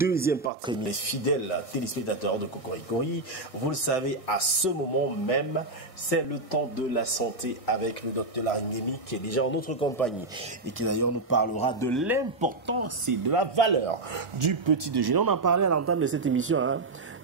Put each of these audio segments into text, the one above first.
deuxième partie. Les fidèles téléspectateurs de Cocoricory, vous le savez, à ce moment même, c'est le temps de la santé avec le docteur Laringemi qui est déjà en notre compagnie et qui d'ailleurs nous parlera de l'importance et de la valeur du petit déjeuner. On en parlait à l'entame de cette émission.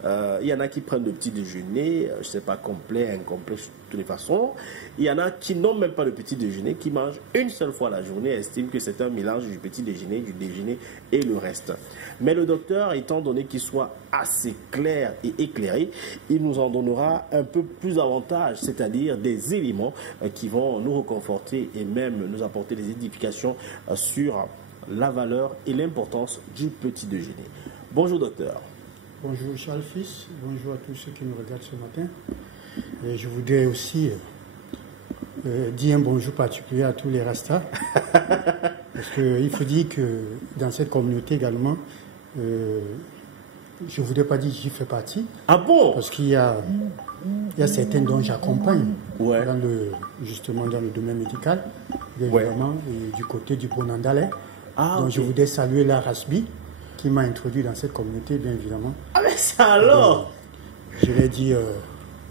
Il y en a qui prennent le petit déjeuner, je ne sais pas, complet, incomplet, de toutes les façons. Il y en a qui n'ont même pas le petit déjeuner, qui mangent une seule fois la journée et estiment que c'est un mélange du petit déjeuner, du déjeuner et le reste. Mais le docteur, étant donné qu'il soit assez clair et éclairé, il nous en donnera un peu plus d'avantages, c'est-à-dire des éléments qui vont nous reconforter et même nous apporter des édifications sur la valeur et l'importance du petit déjeuner. Bonjour docteur. Bonjour Charles Fils, bonjour à tous ceux qui nous regardent ce matin. Et je voudrais aussi dire un bonjour particulier à tous les Rastas. Parce qu'il faut dire que dans cette communauté également, je ne voudrais pas dire que j'y fais partie. Ah bon? Parce qu'il y a certains dont j'accompagne, ouais, justement dans le domaine médical, bien évidemment, et du côté du Bonandalais. Ah, donc je voudrais saluer la Rasbi, qui m'a introduit dans cette communauté, bien évidemment. Ah mais ça alors, je l'ai dit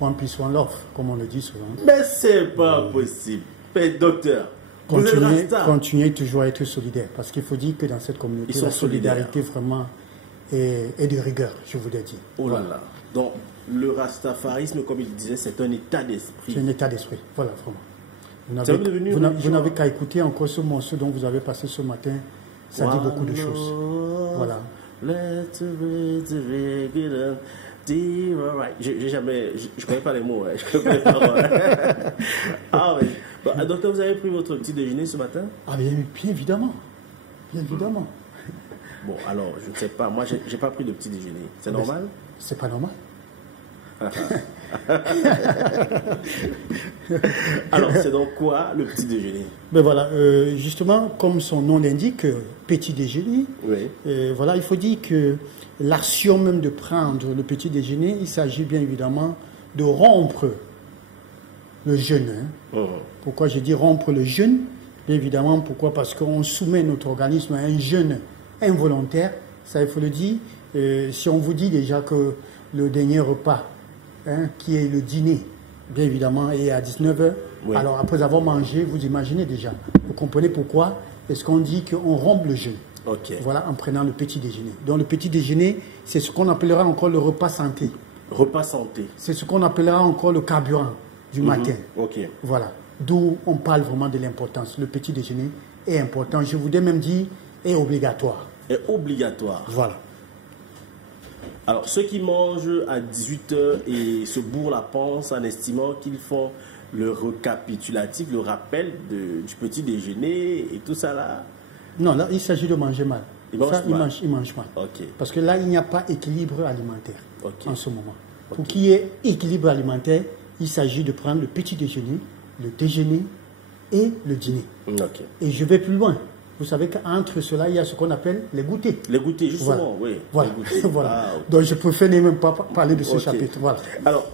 one peace, one love, comme on le dit souvent. Mais c'est pas possible. Mais docteur, continuez toujours à être solidaire, parce qu'il faut dire que dans cette communauté, la solidarité vraiment est de rigueur, je voudrais dire. Oh là là. Donc le rastafarisme, comme il disait, c'est un état d'esprit. C'est un état d'esprit, voilà, vraiment. Vous n'avez qu'à écouter encore ce morceau dont vous avez passé ce matin. Ça dit beaucoup de choses. Voilà. Je connais pas les mots. Je connais pas. Ah oui. Bon, docteur, vous avez pris votre petit déjeuner ce matin? Ah bien évidemment. Bien évidemment. Bon, alors, je ne sais pas. Moi, j'ai pas pris de petit déjeuner. C'est normal? C'est pas normal. Alors, c'est donc quoi le petit déjeuner? Ben voilà, justement, comme son nom l'indique, petit déjeuner. Oui. Voilà, il faut dire que l'action même de prendre le petit déjeuner, il s'agit bien évidemment de rompre le jeûne. Pourquoi je dis rompre le jeûne? Bien évidemment, pourquoi? Parce qu'on soumet notre organisme à un jeûne involontaire. Ça, il faut le dire. Si on vous dit déjà que le dernier repas, qui est le dîner, bien évidemment, et à 19h. Oui. Alors, après avoir mangé, vous imaginez déjà. Vous comprenez pourquoi est-ce qu'on dit qu'on rompt le jeûne? Okay. Voilà, en prenant le petit déjeuner. Donc, le petit déjeuner, c'est ce qu'on appellera encore le repas santé. Repas santé. C'est ce qu'on appellera encore le carburant du matin. Okay. Voilà. D'où on parle vraiment de l'importance. Le petit déjeuner est important. Je voudrais même dire, est obligatoire. Est obligatoire. Voilà. Alors, ceux qui mangent à 18h et se bourrent la panse en estimant qu'ils font le récapitulatif, le rappel du petit déjeuner et tout ça là. Non, là, il s'agit de manger mal. Il mange mal. Okay. Parce que là, il n'y a pas équilibre alimentaire en ce moment. Pour qu'il y ait équilibre alimentaire, il s'agit de prendre le petit déjeuner, le déjeuner et le dîner. Et je vais plus loin. Vous savez qu'entre cela, il y a ce qu'on appelle les goûters. Les goûters, justement, voilà. Oui. Voilà. Voilà. Ah, okay. Donc, je préfère même pas parler de ce chapitre. Voilà. Alors,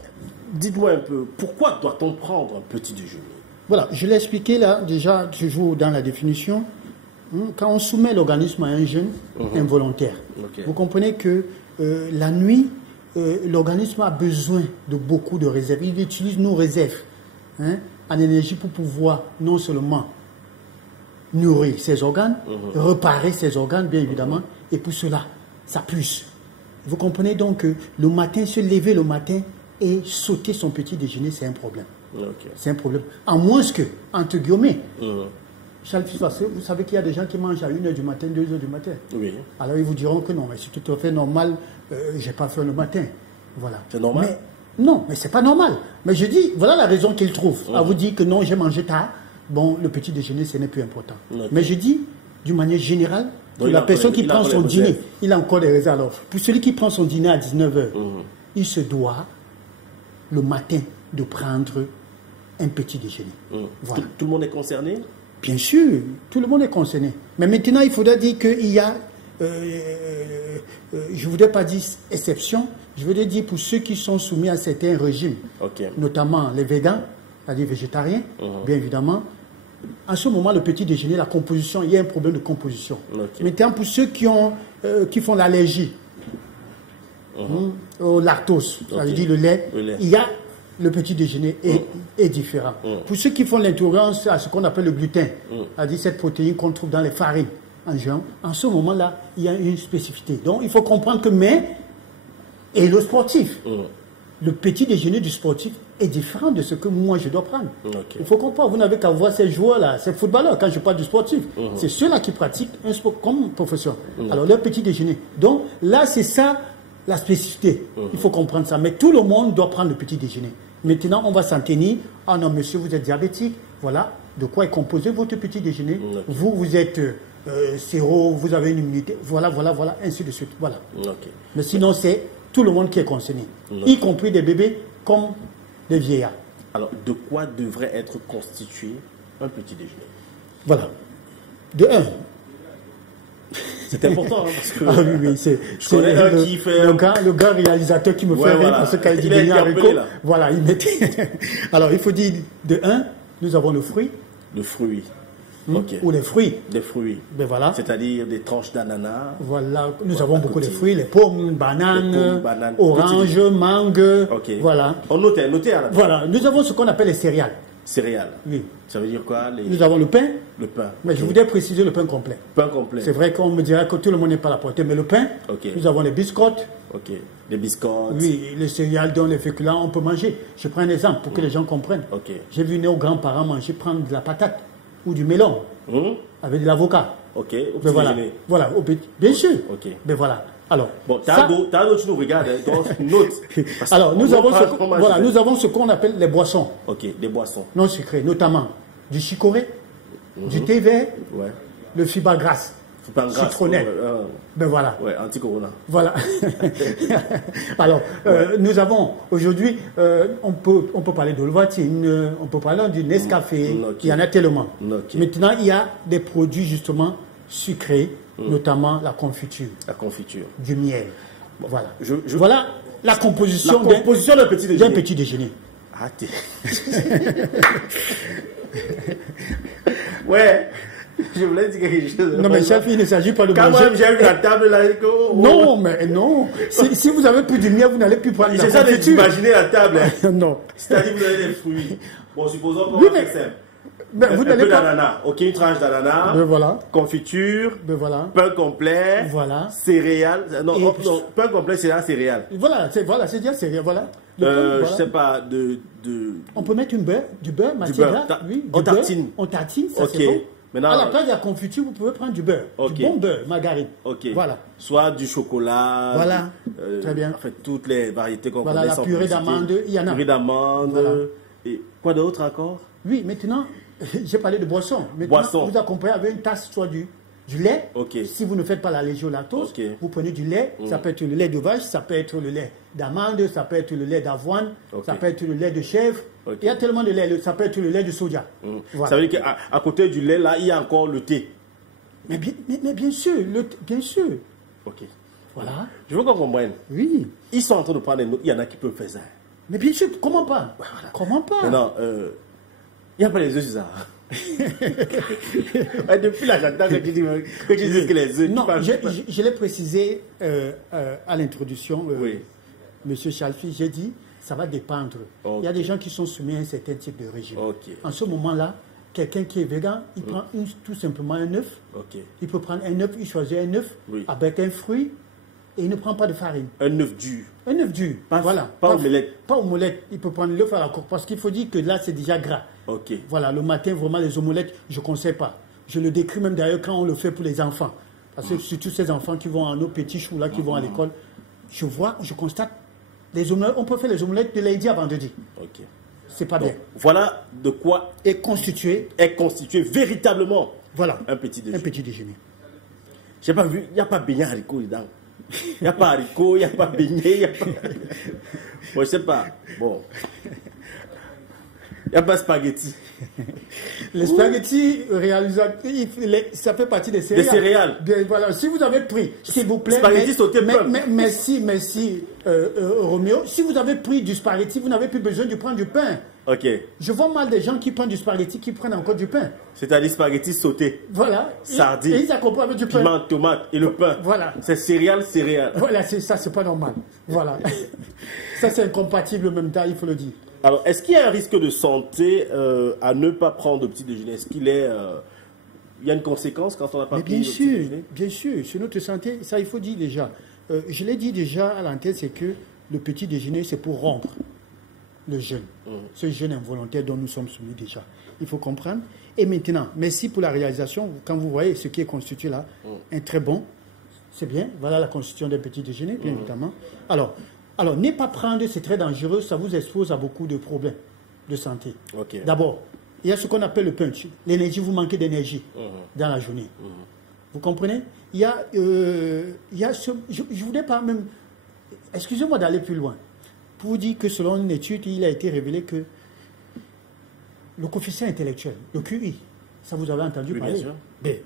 dites-moi un peu, pourquoi doit-on prendre un petit déjeuner? Voilà, je l'ai expliqué là, déjà, toujours dans la définition. Quand on soumet l'organisme à un jeûne involontaire, vous comprenez que la nuit, l'organisme a besoin de beaucoup de réserves. Il utilise nos réserves en énergie pour pouvoir non seulement nourrir ses organes, réparer ses organes, bien évidemment, et pour cela, ça puise. Vous comprenez donc que le matin, se lever le matin et sauter son petit déjeuner, c'est un problème. C'est un problème. À moins que, entre guillemets, Charles, vous savez qu'il y a des gens qui mangent à 1h du matin, 2h du matin. Oui. Alors ils vous diront que non, mais c'est tout à fait normal, je n'ai pas faim le matin. Voilà. C'est normal? Non, mais c'est pas normal. Mais je dis, voilà la raison qu'ils trouvent. À vous dire que non, j'ai mangé tard. Bon, le petit déjeuner, ce n'est plus important. Mais je dis, d'une manière générale, que la personne qui prend son dîner, il a encore des réserves. Alors, pour celui qui prend son dîner à 19h, il se doit, le matin, de prendre un petit déjeuner. Voilà. Tout le monde est concerné? Bien sûr, tout le monde est concerné. Mais maintenant, il faudrait dire qu'il y a, je ne voudrais pas dire exception, je voudrais dire pour ceux qui sont soumis à certains régimes, notamment les végans, c'est-à-dire végétariens, bien évidemment, en ce moment, le petit déjeuner, la composition, il y a un problème de composition. Maintenant, pour ceux qui font l'allergie au lactose, ça veut dire le lait, il y a le petit déjeuner est différent. Pour ceux qui font l'intolérance à ce qu'on appelle le gluten, c'est-à-dire cette protéine qu'on trouve dans les farines en géant, en ce moment-là, il y a une spécificité. Donc, il faut comprendre que et le sportif, le petit déjeuner du sportif est différent de ce que moi je dois prendre. Il faut comprendre, vous n'avez qu'à voir ces joueurs-là, ces footballeurs, quand je parle du sportif, c'est ceux-là qui pratiquent un sport comme profession. Alors, leur petit déjeuner. Donc, là, c'est ça la spécificité. Il faut comprendre ça. Mais tout le monde doit prendre le petit déjeuner. Maintenant, on va s'en tenir. Ah non, monsieur, vous êtes diabétique. Voilà de quoi est composé votre petit déjeuner. Vous êtes séro, vous avez une immunité. Voilà, ainsi de suite. Voilà. Mais sinon, c'est tout le monde qui est concerné, y compris des bébés comme des vieillards. Alors, de quoi devrait être constitué un petit déjeuner? Voilà. De 1. C'est important, hein, parce que ah oui, c'est le gars réalisateur qui me fait rire parce qu'il dit des haricots. Voilà, il mettait. Alors, il faut dire de 1, nous avons le fruit. Le fruit. Ou les fruits. Des fruits. Ben voilà. C'est-à-dire des tranches d'ananas. Voilà, nous avons beaucoup de fruits, les pommes, bananes, oranges, mangues. Voilà. On notait à la table. Voilà, nous avons ce qu'on appelle les céréales. Céréales. Oui. Ça veut dire quoi? Nous avons le pain. Le pain. Mais je voudrais préciser le pain complet. Pain complet. C'est vrai qu'on me dirait que tout le monde n'est pas à la portée, mais le pain, nous avons les biscottes. Les biscottes. Oui, les céréales dont les féculents, on peut manger. Je prends un exemple pour que les gens comprennent. J'ai vu nos grands-parents manger, prendre de la patate ou du melon avec de l'avocat. Au petit déjeuner. Voilà, bien sûr. Mais voilà. Alors, bon, t'as d'autres, tu nous regardes, note. Alors, nous avons ce qu'on appelle les boissons. Des boissons. Non sucrées, notamment du chicorée, du thé vert, le fibre grasse, citronnet. Ben voilà. Anti-corona. Voilà. Alors, nous avons aujourd'hui, on peut parler de l'Ovaltine, on peut parler du Nescafé, il y en a tellement. Maintenant, il y a des produits justement sucrés, notamment la confiture. Du miel. Bon, voilà. Voilà la composition d'un petit déjeuner. Ah, ouais. Je voulais dire quelque chose. Non, mais chef, il ne s'agit pas de manger. Quand même, j'ai vu la table là. Non, mais non. Si vous avez plus du miel, vous n'allez plus prendre la confiture. C'est ça d'imaginer la table. Non. C'est-à-dire que vous avez des fruits. Bon, supposons qu'on va faire simple. Un peu d'ananas, une tranche d'ananas, confiture, pain complet, céréales, pain complet c'est la céréale. C'est déjà céréales, je sais pas, on peut mettre du beurre, matière, on tartine, ça c'est bon. Maintenant, à la place de la confiture, vous pouvez prendre du beurre, du bon beurre, margarine. Voilà. Soit du chocolat. Très bien. En fait, toutes les variétés qu'on connaît. La purée d'amande, il y en a. Purée d'amande. Et quoi d'autre encore? Oui, maintenant, j'ai parlé de boisson. Maintenant, vous accompagnez avec une tasse soit du lait. Si vous ne faites pas l'allergie au lactose, vous prenez du lait. Ça peut être le lait de vache, ça peut être le lait d'amande, ça peut être le lait d'avoine, ça peut être le lait de chèvre. Il y a tellement de lait, ça peut être le lait de soja. Ça veut dire qu'à côté du lait, là, il y a encore le thé. Mais bien sûr, bien sûr. Voilà. Je veux qu'on comprenne. Oui. Ils sont en train de prendre des notes. Il y en a qui peuvent faire ça. Mais bien sûr, comment pas? Comment pas? Non, il n'y a pas les œufs sur ça. Depuis là, j'entends que tu dis que les œufs... Non, je l'ai précisé à l'introduction, Monsieur Chalfi, j'ai dit, ça va dépendre. Il y a des gens qui sont soumis à un certain type de régime. En ce moment-là, quelqu'un qui est végan, il prend tout simplement un œuf. Il peut prendre un œuf, il choisit un œuf avec un fruit et il ne prend pas de farine. Un œuf dur. Un œuf dur. Pas omelette. Pas omelette. Il peut prendre l'œuf à la coque parce qu'il faut dire que là, c'est déjà gras. Voilà, le matin, vraiment, les omelettes, je ne conseille pas. Je le décris même d'ailleurs quand on le fait pour les enfants. Parce que surtout ces enfants qui vont à nos petits choux là, qui vont à l'école, je constate, les omelettes, on peut faire les omelettes de lundi à vendredi. C'est pas bien. Voilà de quoi est constitué véritablement un petit déjeuner. J'ai pas vu, il n'y a pas beignet haricot dedans. Il n'y a pas haricot, il n'y a pas beignet, il n'y a pas... Bon, je sais pas. Bon. Il n'y a pas spaghetti. Les spaghettis ça fait partie des céréales. Des céréales. Bien, voilà. Si vous avez pris, s'il vous plaît. Spaghetti sauté merci, Roméo. Si vous avez pris du spaghetti, vous n'avez plus besoin de prendre du pain. Ok. Je vois mal des gens qui prennent du spaghetti, qui prennent encore du pain. C'est-à-dire spaghetti sauté. Voilà. Sardines. Et ils accompagnent avec du pain. Piment, tomate et le pain. Voilà. C'est céréales. Voilà, ça, c'est pas normal. Voilà. Ça, c'est incompatible en même temps, il faut le dire. Alors, est-ce qu'il y a un risque de santé à ne pas prendre de petit déjeuner? Est-ce qu'il est... il y a une conséquence quand on n'a pas pris le petit déjeuner? Bien sûr. Sur notre santé, ça, il faut dire déjà. Je l'ai dit déjà à l'antenne, c'est que le petit déjeuner, c'est pour rompre le jeûne. Ce jeûne involontaire dont nous sommes soumis déjà. Il faut comprendre. Et maintenant, merci pour la réalisation. Quand vous voyez ce qui est constitué là, un très bon, c'est bien. Voilà la constitution d'un petit déjeuner, bien évidemment. Alors, ne pas prendre, c'est très dangereux. Ça vous expose à beaucoup de problèmes de santé. Okay. D'abord, il y a ce qu'on appelle le punch. L'énergie, vous manquez d'énergie dans la journée. Vous comprenez? Il y a ce... Je ne voudrais pas même... Excusez-moi d'aller plus loin. Pour vous dire que selon une étude, il a été révélé que le coefficient intellectuel, le QI, ça vous avez entendu parler? Bien sûr. Ben,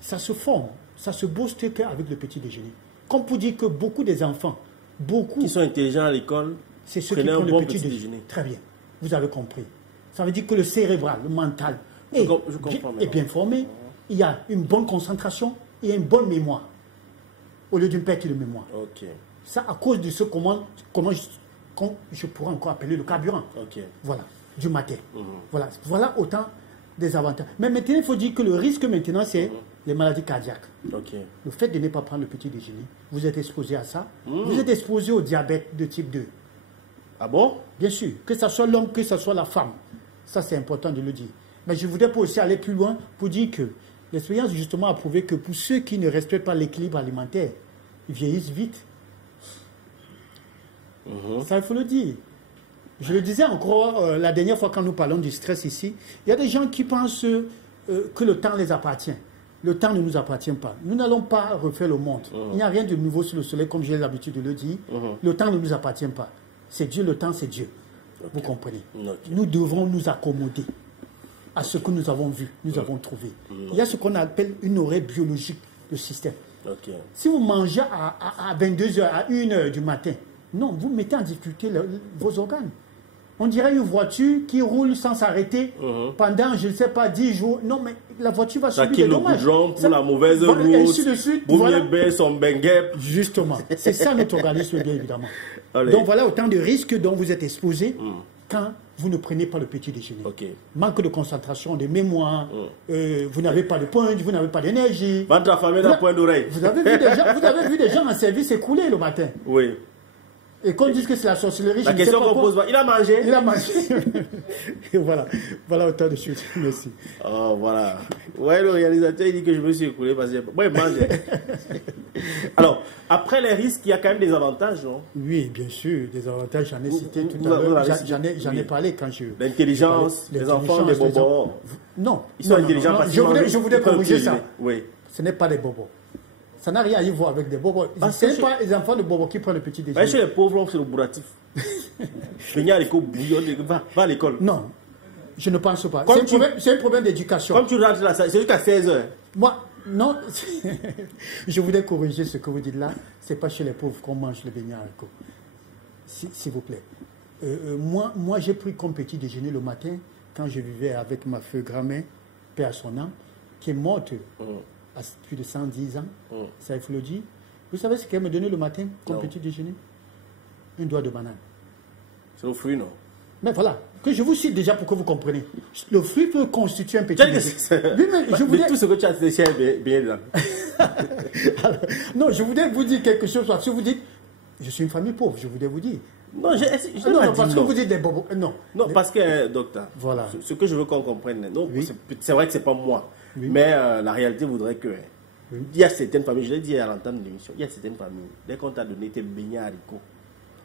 ça se forme, ça se booste qu'avec le petit déjeuner. Comme pour dire que beaucoup des enfants, qui sont intelligents à l'école, c'est ceux qui prennent le petit déjeuner. Très bien, vous avez compris. Ça veut dire que le cérébral, le mental, est bien formé. Il y a une bonne concentration et une bonne mémoire, au lieu d'une perte de mémoire. Ok. Ça à cause de ce comment je pourrais encore appeler le carburant. Ok. Voilà, du matin. Voilà autant des avantages. Mais maintenant, il faut dire que le risque maintenant, c'est les maladies cardiaques. Ok. Le fait de ne pas prendre le petit déjeuner, vous êtes exposé à ça. Vous êtes exposé au diabète de type 2. Ah bon? Bien sûr, que ce soit l'homme, que ce soit la femme. Ça, c'est important de le dire. Mais je voudrais pas aussi aller plus loin pour dire que l'expérience, justement, a prouvé que pour ceux qui ne respectent pas l'équilibre alimentaire, ils vieillissent vite. Ça, il faut le dire. Je le disais encore la dernière fois quand nous parlons du stress ici, il y a des gens qui pensent que le temps les appartient. Le temps ne nous appartient pas. Nous n'allons pas refaire le monde. Il n'y a rien de nouveau sur le soleil, comme j'ai l'habitude de le dire. Le temps ne nous appartient pas. C'est Dieu, le temps, c'est Dieu. Vous comprenez? Nous devrons nous accommoder à ce que nous avons vu, nous avons trouvé. Il y a ce qu'on appelle une oreille biologique, le système. Si vous mangez à 22h, à 1h du matin, non, vous mettez en difficulté vos organes. On dirait une voiture qui roule sans s'arrêter pendant, je ne sais pas, 10 jours. Non, mais la voiture va subir des dommages. Ça quitte le goudron pour la mauvaise route. Et ainsi de suite. Voilà. Son benguep. Justement. C'est ça notre organisme, bien évidemment. Allez. Donc voilà autant de risques dont vous êtes exposés quand vous ne prenez pas le petit déjeuner. Manque de concentration, de mémoire, vous n'avez pas de pointe, vous n'avez pas d'énergie. Votre famille n'a point d'oreille. Vous avez vu des gens en service écouler le matin. Oui. Et qu'on dise que c'est la sorcellerie, la question qu'on pose, il a mangé. Il a mangé. Et voilà autant de choses. Merci. Oh, voilà. Ouais, le réalisateur, il dit que je me suis écoulé parce que moi, il mange. Alors, après les risques, il y a quand même des avantages, non? Oui, bien sûr, des avantages, j'en ai cité tout à l'heure. J'en ai parlé quand je... L'intelligence, les enfants, des bobos. Non. Ils sont intelligents parce qu'ils mangent. Je voudrais corriger ça. Oui. Ce n'est pas des bobos. Ça n'a rien à y voir avec des bobos. Ce n'est pas les enfants de bobos qui prennent le petit déjeuner. Chez les pauvres, c'est le bourratif. Venir à l'école, va à l'école. Non, je ne pense pas. C'est un problème d'éducation. Comme tu rentres là, c'est jusqu'à 16h. Moi, non. Je voudrais corriger ce que vous dites là. Ce n'est pas chez les pauvres qu'on mange le beignet à l'école. S'il vous plaît. Moi j'ai pris comme petit déjeuner le matin quand je vivais avec ma feu grand-mère, paix à son âme, qui est morte. À plus de 110 ans, ça il faut le dire. Vous savez ce qu'elle me donnait le matin comme petit déjeuner? Un doigt de banane. C'est le fruit, non? Mais voilà, que je vous cite déjà pour que vous compreniez. Le fruit peut constituer un petit déjeuner. Mais tout ce que tu as dit, c'est bien là. Non, je voudrais vous dire quelque chose. Parce que vous dites, je suis une famille pauvre, je voudrais vous dire. Non, non, parce que vous dites des bobos. Non, parce que, docteur, voilà. Ce que je veux qu'on comprenne, c'est vrai que ce n'est pas moi. Mais la réalité voudrait que... Il y a certaines familles, je l'ai dit à l'entame de l'émission, il y a certaines familles, dès qu'on t'a donné tes beignets haricots,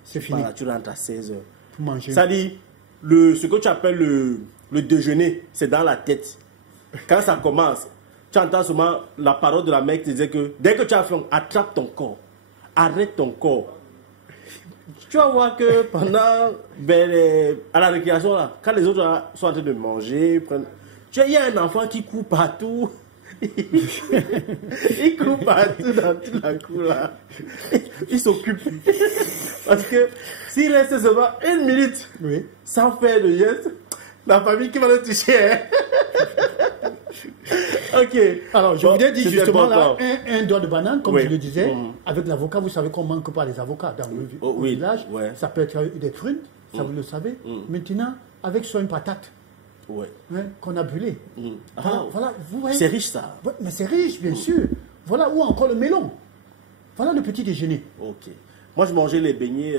c'est fini. Là, tu rentres à 16h. Pour manger. Ça dit, ce que tu appelles le déjeuner, c'est dans la tête. Quand ça commence, tu entends souvent la parole de la mère qui disait que dès que tu as faim, attrape ton corps, arrête ton corps. Tu vas voir que pendant, à la récréation, là, quand les autres sont en train de manger, il y a un enfant qui court partout. Il court partout dans toute la cour là. Il s'occupe. Parce que s'il reste seulement 1 minute sans faire de geste, la famille qui va le toucher. Hein? Ok. Alors, je vous ai dit justement là, un doigt de banane, comme je le disais, avec l'avocat, vous savez qu'on ne manque pas des avocats dans le village. Ça peut être des prunes, ça vous le savez. Maintenant, avec soit une patate. Qu'on a brûlé. Voilà, vous voyez. C'est riche ça. Mais c'est riche, bien sûr. Voilà, ou encore le melon. Voilà le petit déjeuner. Ok. Moi, je mangeais les beignets,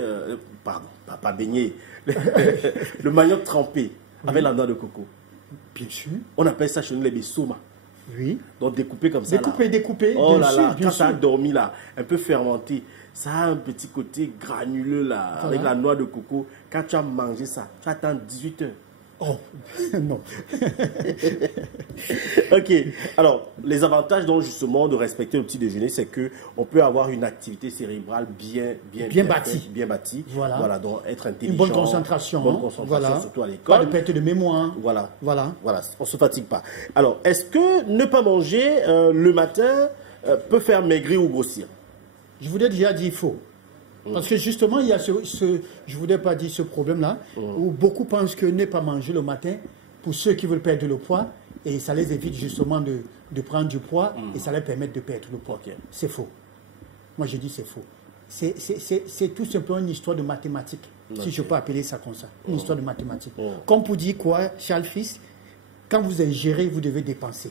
pardon, pas beignets, le manioc trempé avec la noix de coco. Bien sûr. On appelle ça chez nous les bissouma. Oui. Donc découpé comme ça. Découpé. Oh là là, quand ça a dormi là, un peu fermenté, ça a un petit côté granuleux là, avec la noix de coco. Quand tu as mangé ça, tu attends 18 heures. Oh, non. Ok. Alors, les avantages donc justement de respecter le petit déjeuner, c'est que on peut avoir une activité cérébrale bien bâtie. Voilà. Donc être intelligent. Une bonne concentration. Voilà. Surtout à l'école. Pas de perte de mémoire. Voilà. On se fatigue pas. Alors, est-ce que ne pas manger le matin peut faire maigrir ou grossir? Je vous l'ai déjà dit, il faut. Parce que justement, il y a je ne voudrais pas dire ce problème-là, où beaucoup pensent que ne pas manger le matin, pour ceux qui veulent perdre le poids, et ça les évite justement de prendre du poids, et ça les permet de perdre le poids. C'est faux. Moi, je dis c'est faux. C'est tout simplement une histoire de mathématiques, si je peux appeler ça comme ça. Une histoire de mathématiques. Comme pour dire quoi, Charles Fils, quand vous ingérez, vous devez dépenser.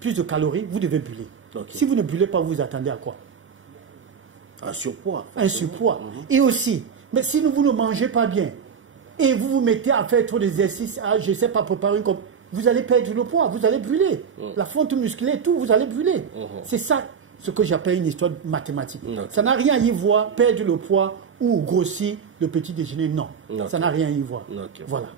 Plus de calories, vous devez buller. Si vous ne bullez pas, vous attendez à quoi? Un surpoids. Un surpoids. Et aussi, mais si vous ne mangez pas bien, et vous vous mettez à faire trop d'exercices, je ne sais pas, préparer comme vous allez perdre le poids, vous allez brûler. La fonte musculaire, tout, vous allez brûler. C'est ça ce que j'appelle une histoire mathématique. Ça n'a rien à y voir, perdre le poids ou grossir le petit déjeuner, non. Ça n'a rien à y voir. Voilà.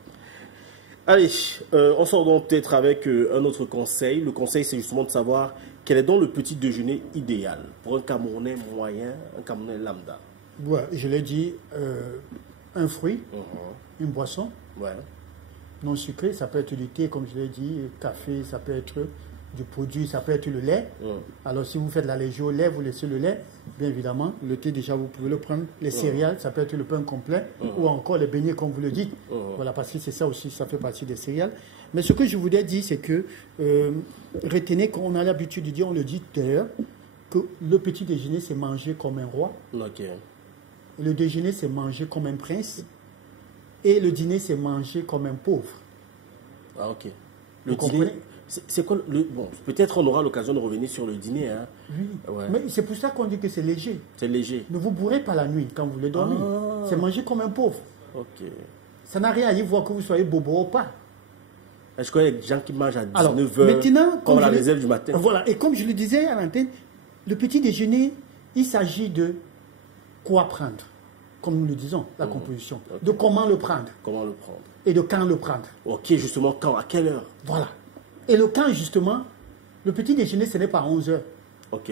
Allez, on sort donc peut-être avec un autre conseil. Le conseil, c'est justement de savoir quel est donc le petit déjeuner idéal pour un Camerounais moyen, un Camerounais lambda. Ouais, je l'ai dit, un fruit, une boisson, non sucré, ça peut être du thé, comme je l'ai dit, café, ça peut être du produit, ça peut être le lait. Alors si vous faites l'allergie au lait, vous laissez le lait, bien évidemment. Le thé, déjà, vous pouvez le prendre. Les céréales, ça peut être le pain complet, ou encore les beignets, comme vous le dites. Voilà, parce que c'est ça aussi, ça fait partie des céréales. Mais ce que je voulais dire, c'est que retenez qu'on a l'habitude de dire, on le dit d'ailleurs, que le petit déjeuner, c'est manger comme un roi. Le déjeuner, c'est manger comme un prince. Et le dîner, c'est manger comme un pauvre. Ah, ok. Le dîner, c'est quoi bon, peut-être on aura l'occasion de revenir sur le dîner. Hein. Oui, mais c'est pour ça qu'on dit que c'est léger. C'est léger. Ne vous bourrez pas la nuit quand vous voulez dormir. C'est manger comme un pauvre. Ok. Ça n'a rien à y voir que vous soyez bobo ou pas. Je connais des gens qui mangent à 19h, maintenant, comme la réserve du matin. Voilà, et comme je le disais à l'antenne, le petit déjeuner, il s'agit de quoi prendre, comme nous le disons, la composition. De comment le prendre. Comment le prendre. Et de quand le prendre. Ok, justement, quand, à quelle heure. Voilà. Et le quand, justement, le petit déjeuner, ce n'est pas à 11h. Ok.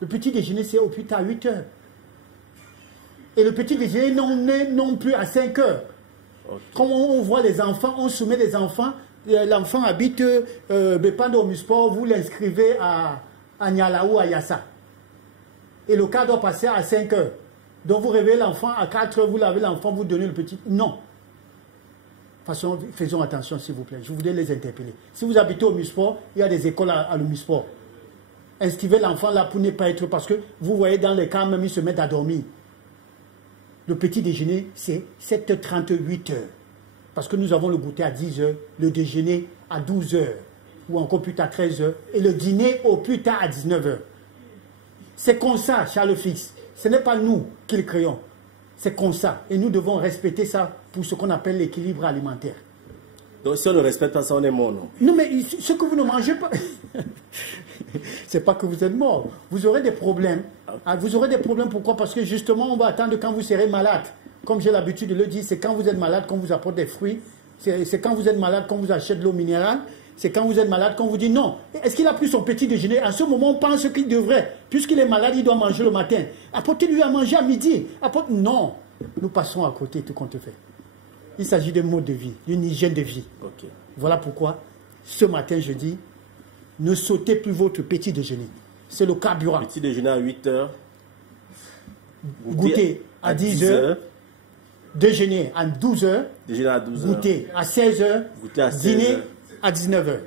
Le petit déjeuner, c'est au plus tard à 8h. Et le petit déjeuner non plus à 5h. Okay. Comme on voit les enfants, on soumet les enfants, l'enfant habite Bepando Omusport, vous l'inscrivez à Niala ou à Yassa. Et le cas doit passer à 5h. Donc vous réveillez l'enfant, à 4h, vous lavez l'enfant, vous donnez le petit. Non. Faisons attention, s'il vous plaît. Je voudrais les interpeller. Si vous habitez au Musport, il y a des écoles à l'Omusport. Inscrivez l'enfant là pour ne pas être... Parce que vous voyez dans les cas, même ils se mettent à dormir. Le petit déjeuner, c'est 7h30, 8h. Parce que nous avons le goûter à 10h, le déjeuner à 12h, ou encore plus tard 13h, et le dîner au plus tard à 19h. C'est comme ça, Charles Fix. Ce n'est pas nous qui le créons. C'est comme ça. Et nous devons respecter ça pour ce qu'on appelle l'équilibre alimentaire. Donc si on ne respecte pas ça, on est mort, non? Non, mais ce que vous ne mangez pas... c'est pas que vous êtes mort. Vous aurez des problèmes. Vous aurez des problèmes, pourquoi? Parce que justement, on va attendre quand vous serez malade. Comme j'ai l'habitude de le dire, c'est quand vous êtes malade qu'on vous apporte des fruits. C'est quand vous êtes malade qu'on vous achète de l'eau minérale. C'est quand vous êtes malade qu'on vous dit non. Est-ce qu'il a pris son petit déjeuner? À ce moment, on pense qu'il devrait. Puisqu'il est malade, il doit manger le matin. Apportez-lui à manger à midi. Non. Nous passons à côté tout compte fait. Il s'agit d'un mode de vie, d'une hygiène de vie. Okay. Voilà pourquoi, ce matin, je dis, ne sautez plus votre petit déjeuner. C'est le carburant. Petit déjeuner à 8 heures. Goûter à 10 heures. Déjeuner à 12 heures. Déjeuner à 12 heures. Goûter à 16 heures. Goûter à 16 dîner heures. à 19 heures.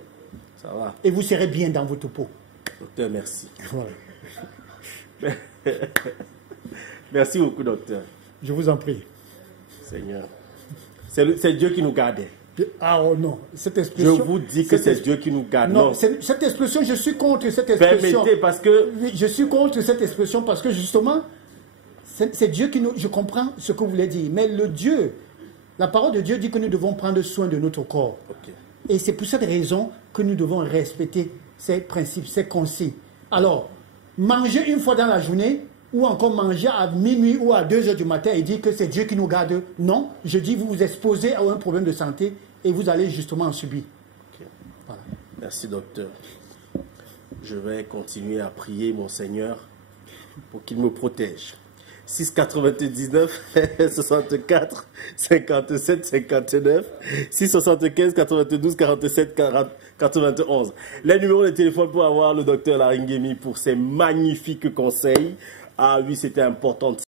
Ça va. Et vous serez bien dans votre peau. Docteur, merci. Voilà. Merci beaucoup, docteur. Je vous en prie. Seigneur. C'est Dieu qui nous gardait. Ah oh non, cette expression... Je vous dis que c'est Dieu qui nous garde. Non, cette expression, je suis contre cette expression. Permettez, parce que... Oui, je suis contre cette expression parce que justement, c'est Dieu qui nous... Je comprends ce que vous voulez dire, mais la parole de Dieu dit que nous devons prendre soin de notre corps. Okay. Et c'est pour cette raison que nous devons respecter ces principes, ces consignes. Alors, manger une fois dans la journée, ou encore manger à minuit ou à 2 heures du matin et dire que c'est Dieu qui nous garde. Non, je dis vous vous exposez à un problème de santé et vous allez justement en subir. Okay. Voilà. Merci, docteur. Je vais continuer à prier mon Seigneur pour qu'il me protège. 699 64 57 59 675 92 47 91. Les numéros de téléphone pour avoir le docteur Laringemi pour ses magnifiques conseils. Ah oui, c'était important.